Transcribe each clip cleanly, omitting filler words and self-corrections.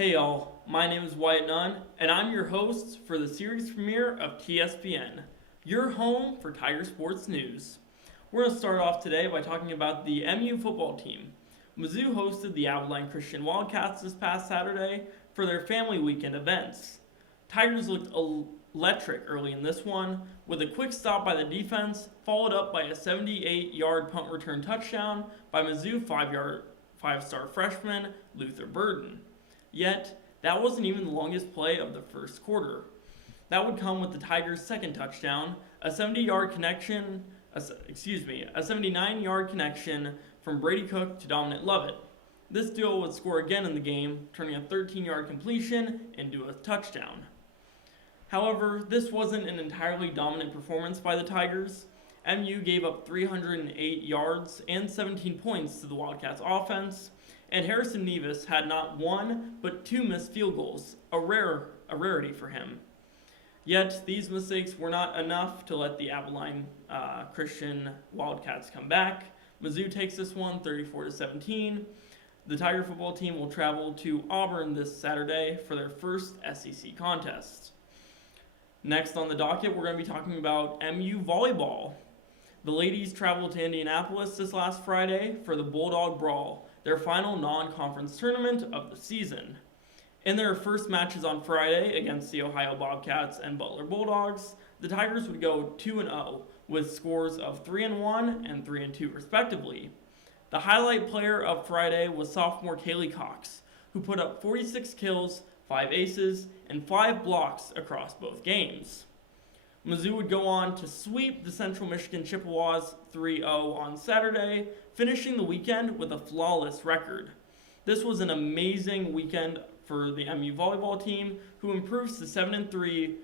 Hey y'all, my name is Wyatt Nunn, and I'm your host for the series premiere of Tspn, your home for Tiger sports news. We're going to start off today by talking about the MU football team. Mizzou hosted the Abilene Christian Wildcats this past Saturday for their family weekend events. Tigers looked electric early in this one, with a quick stop by the defense, followed up by a 78-yard punt return touchdown by Mizzou five-star freshman Luther Burden. Yet, that wasn't even the longest play of the first quarter. That would come with the Tigers' second touchdown, a 79-yard connection from Brady Cook to Dominic Lovett. This duo would score again in the game, turning a 13-yard completion into a touchdown. However, this wasn't an entirely dominant performance by the Tigers. MU gave up 308 yards and 17 points to the Wildcats' offense, and Harrison Nevis had not one but two missed field goals, a rarity for him. Yet, these mistakes were not enough to let the Abilene Christian Wildcats come back. Mizzou takes this one 34-17. The Tiger football team will travel to Auburn this Saturday for their first SEC contest. Next on the docket, we're going to be talking about MU volleyball. The ladies traveled to Indianapolis this last Friday for the Bulldog Brawl, their final non-conference tournament of the season. In their first matches on Friday against the Ohio Bobcats and Butler Bulldogs, the Tigers would go 2-0 with scores of 3-1 and 3-2 respectively. The highlight player of Friday was sophomore Kaylee Cox, who put up 46 kills, 5 aces, and 5 blocks across both games. Mizzou would go on to sweep the Central Michigan Chippewas 3-0 on Saturday, finishing the weekend with a flawless record. This was an amazing weekend for the MU volleyball team, who improves to 7-3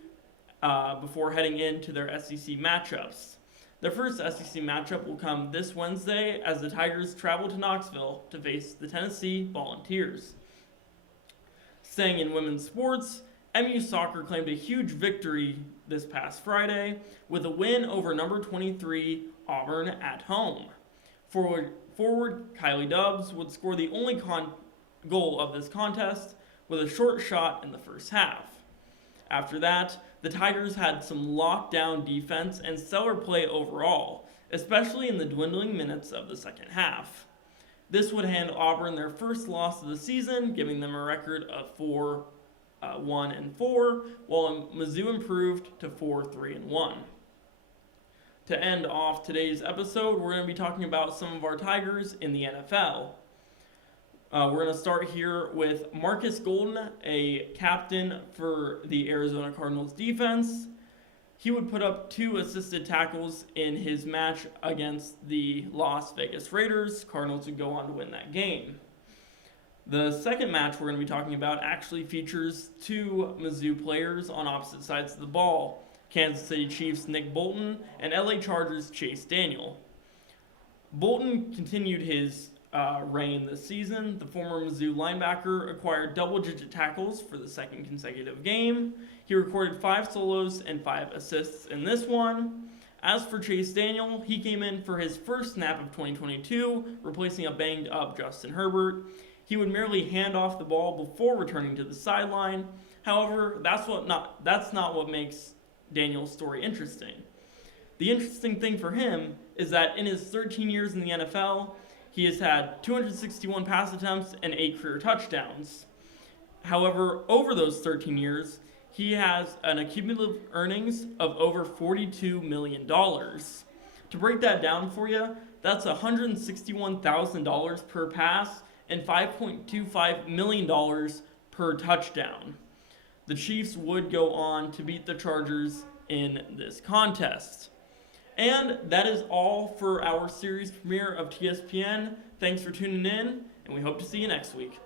before heading into their SEC matchups. Their first SEC matchup will come this Wednesday as the Tigers travel to Knoxville to face the Tennessee Volunteers. Staying in women's sports, MU soccer claimed a huge victory this past Friday with a win over number 23 Auburn at home. Forward Kylie Dubbs would score the only goal of this contest with a short shot in the first half. After that, the Tigers had some lockdown defense and stellar play overall, especially in the dwindling minutes of the second half. This would hand Auburn their first loss of the season, giving them a record of 4-1-4, while Mizzou improved to 4-3-1. To end off today's episode, we're going to be talking about some of our Tigers in the NFL. We're going to start here with Marcus Golden, a captain for the Arizona Cardinals defense. He would put up 2 assisted tackles in his match against the Las Vegas Raiders. Cardinals would go on to win that game. The second match we're going to be talking about actually features 2 Mizzou players on opposite sides of the ball, Kansas City Chiefs' Nick Bolton and LA Chargers' Chase Daniel. Bolton continued his reign this season. The former Mizzou linebacker acquired double-digit tackles for the second consecutive game. He recorded 5 solos and 5 assists in this one. As for Chase Daniel, he came in for his first snap of 2022, replacing a banged-up Justin Herbert. He would merely hand off the ball before returning to the sideline. However, that's not what makes Daniel's story interesting. The interesting thing for him is that in his 13 years in the NFL, he has had 261 pass attempts and 8 career touchdowns. However, over those 13 years, he has an accumulative earnings of over $42 million. To break that down for you, that's $161,000 per pass and $5.25 million per touchdown. The Chiefs would go on to beat the Chargers in this contest. And that is all for our series premiere of TSPN. Thanks for tuning in, and we hope to see you next week.